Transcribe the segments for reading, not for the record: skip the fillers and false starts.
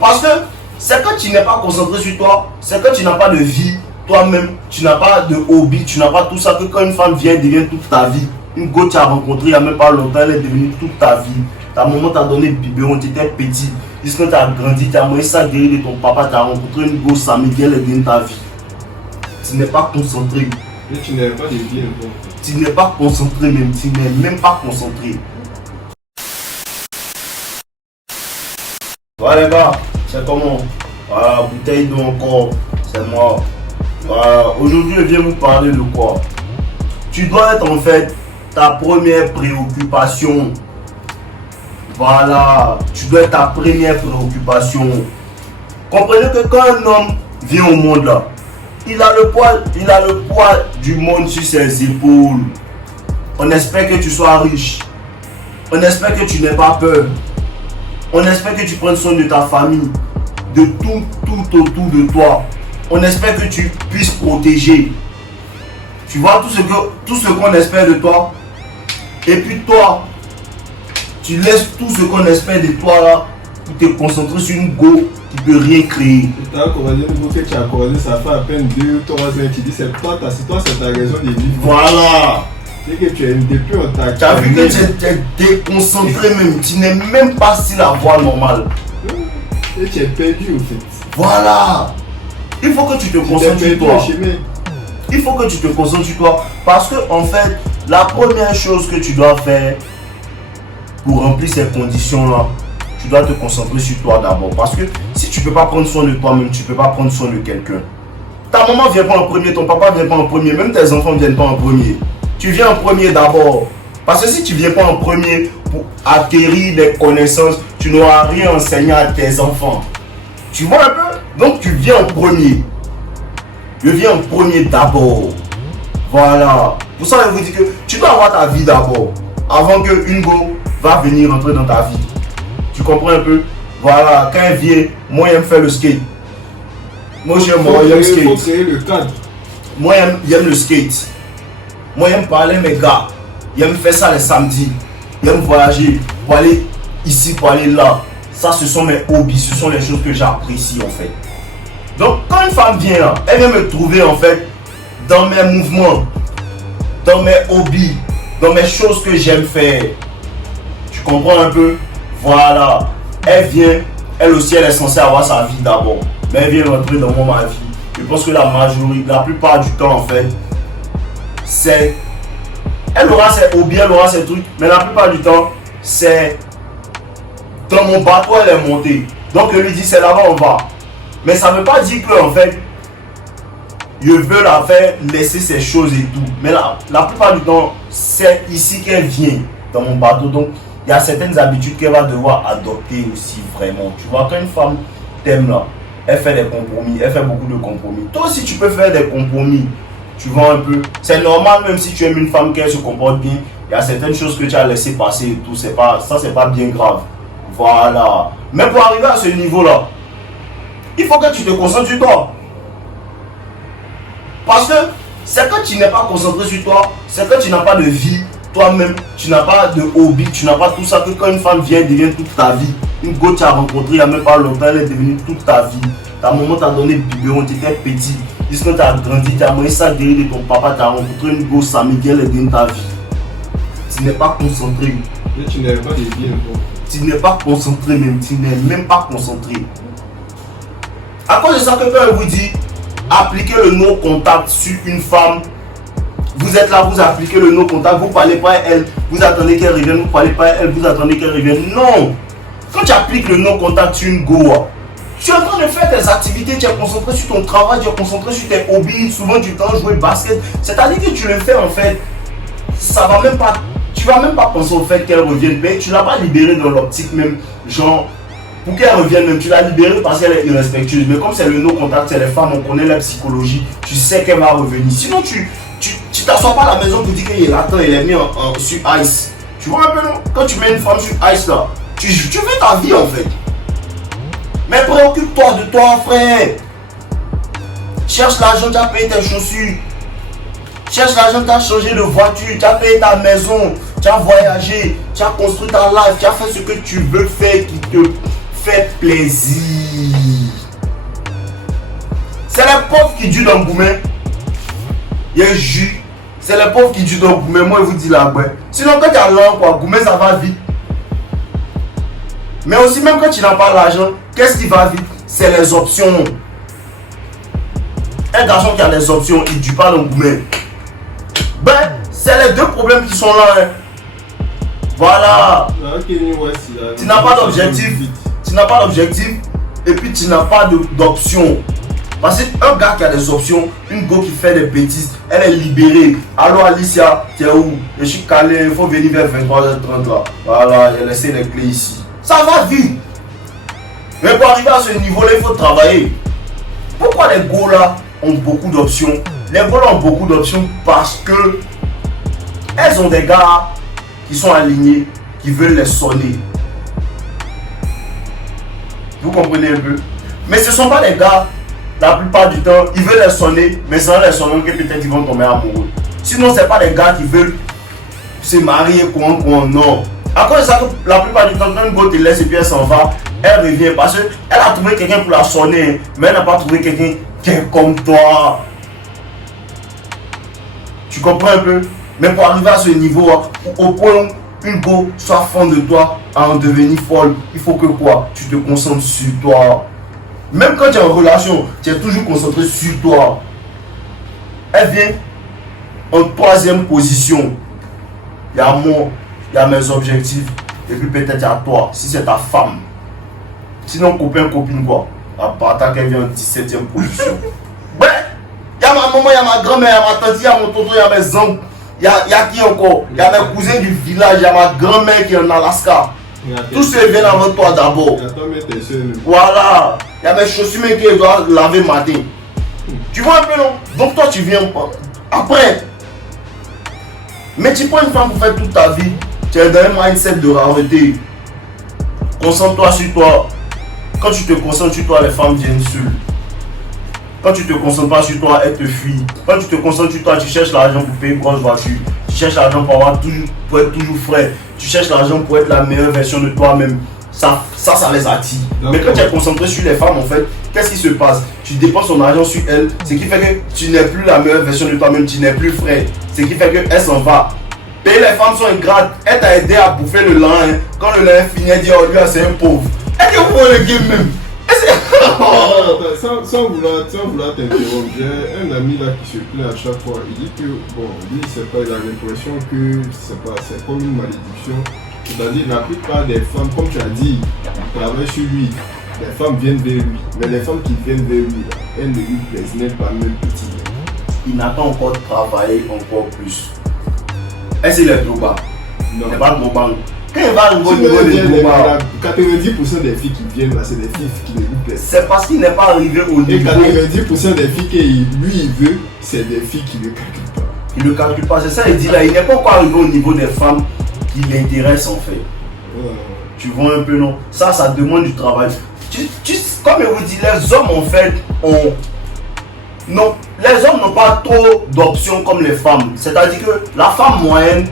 Parce que c'est quand tu n'es pas concentré sur toi, c'est quand tu n'as pas de vie toi-même, tu n'as pas de hobby, tu n'as pas tout ça, que quand une femme vient, devient toute ta vie. Une go tu as rencontré il n'y a même pas longtemps, elle est devenue toute ta vie. Ta maman t'a donné le biberon, tu étais petit. Jusqu'à tu as grandi, tu as mangé ça derrière de ton papa, tu as rencontré une go Samedi, elle est devenue ta vie. Tu n'es pas concentré. Et tu n'avais pas de vie encore. Tu n'es pas concentré même, tu n'es même pas concentré. Voilà les gars, c'est comment? Voilà, bouteille d'eau encore, c'est moi. Voilà, aujourd'hui je viens vous parler de quoi? Tu dois être en fait ta première préoccupation. Voilà, tu dois être ta première préoccupation. Comprenez que quand un homme vient au monde là, il a le poids du monde sur ses épaules. On espère que tu sois riche. On espère que tu n'aies pas peur. On espère que tu prennes soin de ta famille, de tout autour de toi. On espère que tu puisses protéger. Tu vois tout ce qu'on espère de toi. Et puis toi, tu laisses tout ce qu'on espère de toi là pour te concentrer sur une go qui ne peut rien créer. Tu as accordé une go que tu as accordé, ça fait à peine 2 ou 3 ans. Tu dis c'est toi, c'est ta raison de vivre. Voilà. C'est que tu es depuis en ta Tu as vu que tu es déconcentré même. Tu n'es même pas sur la voie normale. Et tu es perdu en fait. Voilà. Il faut que tu te concentres sur toi. Il faut que tu te concentres sur toi. Parce que en fait, la première chose que tu dois faire pour remplir ces conditions-là, tu dois te concentrer sur toi d'abord. Parce que si tu ne peux pas prendre soin de toi-même, tu ne peux pas prendre soin de quelqu'un. Ta maman ne vient pas en premier, ton papa ne vient pas en premier, même tes enfants ne viennent pas en premier. Tu viens en premier d'abord. Parce que si tu ne viens pas en premier pour acquérir des connaissances, tu n'auras rien enseigné à tes enfants. Tu vois un peu? Donc tu viens en premier. Je viens en premier d'abord. Voilà. Pour ça, je vous dis que tu dois avoir ta vie d'abord. Avant que une go va venir entrer dans ta vie. Tu comprends un peu? Voilà. Quand elle vient, moi j'aime faire le skate. Moi j'aime le skate. Il faut créer le cadre. Moi j'aime le skate. Moi j'aime parler mes gars. J'aime faire ça les samedis. J'aime voyager. Pour aller ici, pour aller là. Ça, ce sont mes hobbies. Ce sont les choses que j'apprécie en fait. Donc quand une femme vient là, elle vient me trouver en fait dans mes mouvements, dans mes hobbies, dans mes choses que j'aime faire. Tu comprends un peu? Voilà. Elle vient, elle aussi elle est censée avoir sa vie d'abord. Mais elle vient rentrer dans ma vie. Je pense que la plupart du temps en fait, c'est... Elle aura ses hobbies, elle aura ses trucs, mais la plupart du temps, c'est... Dans mon bateau, elle est montée. Donc je lui dis c'est là-bas on va. Mais ça ne veut pas dire que en fait, je veux la faire laisser ses choses et tout. Mais la plupart du temps, c'est ici qu'elle vient dans mon bateau. Donc, il y a certaines habitudes qu'elle va devoir adopter aussi vraiment. Tu vois, quand une femme t'aime là, elle fait des compromis, elle fait beaucoup de compromis. Toi aussi, tu peux faire des compromis. Tu vois un peu. C'est normal même si tu aimes une femme qu'elle se comporte bien. Il y a certaines choses que tu as laissé passer et tout. C'est pas bien grave. Voilà. Mais pour arriver à ce niveau-là, il faut que tu te concentres sur toi. Parce que c'est quand tu n'es pas concentré sur toi, c'est quand tu n'as pas de vie toi-même, tu n'as pas de hobby, tu n'as pas tout ça, que quand une femme vient, devient toute ta vie. Une go tu as rencontré il n'y a même pas longtemps, elle est devenue toute ta vie. Ta maman t'a donné le biberon, tu étais petit. Jusqu'à tu as grandi, tu as mangé ça derrière de ton papa, tu as rencontré une go Samedi, elle est devenue ta vie. Tu n'es pas concentré. Et tu n'avais pas de vie encore. Tu n'es pas concentré même, tu n'es même pas concentré. À cause de ça que quand elle vous dit appliquez le no contact sur une femme, vous êtes là, vous appliquez le no contact, vous ne parlez pas à elle, vous attendez qu'elle revienne, vous ne parlez pas à elle, vous attendez qu'elle revienne. Non! Quand tu appliques le no contact sur une go, tu es en train de faire tes activités, tu es concentré sur ton travail, tu es concentré sur tes hobbies, souvent du temps jouer basket. C'est-à-dire que tu le fais en fait, ça va même pas, tu vas même pas penser au fait qu'elle revienne, mais tu ne l'as pas libérée dans l'optique même, genre. Pour qu'elle revienne même, tu l'as libérée parce qu'elle est irrespectueuse. Mais comme c'est le no-contact, c'est les femmes, on connaît la psychologie, tu sais qu'elle va revenir. Sinon, tu t'assois pas à la maison pour dire qu'il attend, il est mis sur ice. Tu vois un peu, non? Quand tu mets une femme sur ice là, tu fais ta vie en fait. Mais préoccupe-toi de toi, frère. Cherche l'argent, tu as payé tes chaussures. Cherche l'argent, tu as changé de voiture, tu as payé ta maison, tu as voyagé, tu as construit ta life, tu as fait ce que tu veux faire qui te fait plaisir. C'est les pauvres qui durent dans le gourmet. Il y a un jus. C'est les pauvres qui durent dans le gourmet. Moi, je vous dis là, ouais. Sinon, quand tu as l'argent, gourmet, ça va vite. Mais aussi, même quand tu n'as pas l'argent, qu'est-ce qui va vite? C'est les options. Un garçon qui a des options, il ne dure pas dans le gourmet. Ben, c'est les deux problèmes qui sont là. Hein. Voilà. Tu n'as pas d'objectif. Tu n'as pas d'objectif. Et puis tu n'as pas d'option. Parce qu'un gars qui a des options, une go qui fait des bêtises, elle est libérée. Allô Alicia, tu es où? Je suis calé, il faut venir vers 23h30 là. Voilà, j'ai laissé les clés ici. Ça va vite. Mais pour arriver à ce niveau-là, il faut travailler. Pourquoi les go là ont beaucoup d'options? Les go là ont beaucoup d'options parce que elles ont des gars qui sont alignés, qui veulent les sonner. Vous comprenez un peu? Mais ce ne sont pas des gars, la plupart du temps, ils veulent les sonner, mais sans les sonner que peut-être ils vont tomber amoureux. Sinon, ce n'est pas des gars qui veulent se marier, quoi, non. À cause de ça, la plupart du temps, quand une go te laisse et puis elle s'en va, elle revient parce qu'elle a trouvé quelqu'un pour la sonner, mais elle n'a pas trouvé quelqu'un qui est comme toi. Tu comprends un peu? Mais pour arriver à ce niveau, au point où une go soit fan de toi, à en devenir folle, il faut que quoi? Tu te concentres sur toi. Même quand tu es en relation, tu es toujours concentré sur toi. Elle vient en troisième position. Il y a moi, il y a mes objectifs, et puis peut-être il y a toi, si c'est ta femme. Sinon, copain, copine, quoi. À part qu'elle vient en 17e position. Ouais, il y a ma maman, il y a ma grand-mère, il y a ma tante, il y a mon tonton, il y a mes oncles. Il y a qui encore? Il y a mes cousins du village, il y a ma grand-mère qui est en Alaska. Tous ceux viennent avant toi d'abord. Voilà. Il y a mes chaussures qui doivent laver matin. Tu vois un peu, non? Donc toi, tu viens après. Mais tu prends une femme pour faire toute ta vie. Tu es dans un mindset de rareté. Concentre-toi sur toi. Quand tu te concentres sur toi, les femmes viennent seules. Quand tu te concentres pas sur toi, elles te fuient. Quand tu te concentres sur toi, tu cherches l'argent pour payer une grosse voiture. Tu cherches l'argent pour être toujours frais. Tu cherches l'argent pour être la meilleure version de toi-même. Ça les attire. Mais quand tu es concentré sur les femmes, en fait, qu'est-ce qui se passe? Tu dépenses ton argent sur elles, ce qui fait que tu n'es plus la meilleure version de toi-même, tu n'es plus frais. Ce qui fait qu'elle s'en va. Et les femmes sont ingrates. Elle t'a aidé à bouffer le lin. Hein. Quand le lin est fini, elle dit oh lui, c'est un pauvre. Elle dit au point le game même. Sans vouloir t'interrompre, j'ai un ami là qui se plaint à chaque fois. Il dit que, bon, lui, il a l'impression que c'est comme une malédiction. C'est-à-dire, la plupart des femmes, comme tu as dit, travaillent sur lui. Les femmes viennent vers lui. Mais les femmes qui viennent vers lui, elles ne lui plaisent même pas, même petit. Il n'a pas encore travaillé encore plus. Est-ce qu'il est trop bas? Non. Il n'est pas trop bas. Quand il va arriver au niveau des trop bas, 90% des filles qui viennent là, c'est des filles qui ne lui plaisent. C'est parce qu'il n'est pas arrivé au niveau. Et 90% des filles que lui il veut, c'est des filles qui ne le calculent pas. Il ne le calcule pas, c'est ça, il dit là, il n'est pas encore arrivé au niveau des femmes qui l'intéressent en fait. Tu vois un peu, non? Ça demande du travail. Comme je vous dis, les hommes en fait non, les hommes n'ont pas trop d'options comme les femmes. C'est-à-dire que la femme moyenne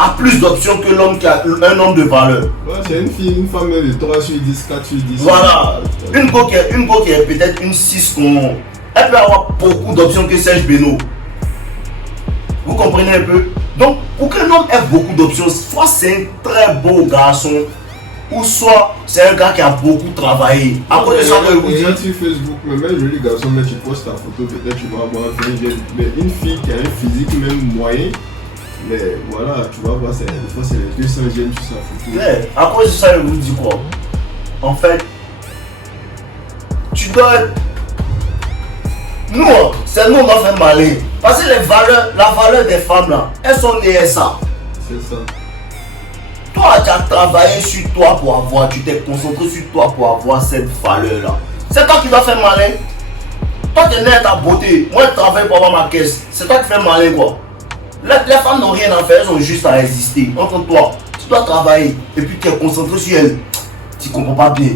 a plus d'options que l'homme qui a un homme de valeur. Ouais, c'est une femme de 3 sur 10, 4 sur 10. Voilà. Une go qui est peut-être une 6 qu'on... Elle peut avoir beaucoup d'options que Serge Beno. Vous comprenez un peu? Donc, pour qu'un homme ait beaucoup d'options, soit c'est un très beau garçon, ou soit c'est un gars qui a beaucoup travaillé. À cause de ça, que vous dites. Sur Facebook, même joli garçon, mais tu postes ta photo, peut-être tu vas avoir mais une fille qui a un physique même moyen, mais voilà, tu vas voir, des fois c'est les 200 gemmes sur sa photo. Ouais, à cause de ça, je vous dis quoi? En fait, tu dois être... Nous, c'est nous, on va faire malin. Parce que la valeur des femmes là, elles sont nées à ça. C'est ça. Toi, tu as travaillé sur toi pour avoir, tu t'es concentré sur toi pour avoir cette valeur-là. C'est toi qui dois faire malin. Toi, tu es né à ta beauté. Moi, je travaille pour avoir ma caisse. C'est toi qui fais malin, quoi. Les femmes n'ont rien à faire, elles ont juste à exister. Entre toi, tu dois travailler et puis tu es concentré sur elles. Tu ne comprends pas bien.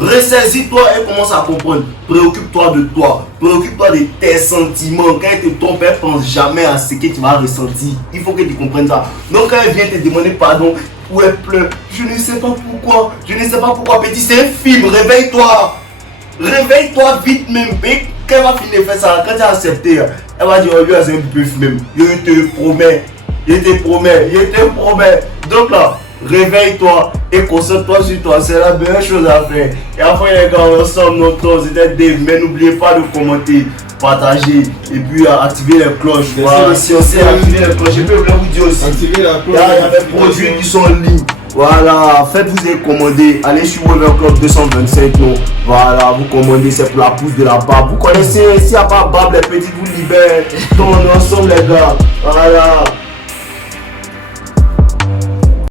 Ressaisis-toi et commence à comprendre. Préoccupe-toi de toi. Préoccupe-toi de tes sentiments. Quand elle te trompe, elle ne pense jamais à ce que tu vas ressentir. Il faut que tu comprennes ça. Donc quand elle vient te demander pardon, ou elle pleure. Je ne sais pas pourquoi. Je ne sais pas pourquoi, petit. C'est un film. Réveille-toi. Réveille-toi vite même. Et quand elle va finir de faire ça, quand tu as accepté, elle va dire, oh, lui, c'est un bœuf même. Je te promets. Je te promets. Je te promets. Donc là, réveille-toi et concentre-toi sur toi. C'est la meilleure chose à faire. Et après, les gars, ensemble, notre c'était Dave. Mais n'oubliez pas de commenter, partager et puis activer les cloches. Voilà, si on sait activer les cloches, je peux vous dire aussi. Activer la cloche. Il y a des produits qui sont en ligne. Voilà, faites-vous commander. Allez sur Weber Club 225. Non. Voilà, vous commandez, c'est pour la pousse de la barbe. Vous connaissez, s'il n'y a pas barbe, les petites vous libèrent. Donc, on est ensemble, les gars. Voilà.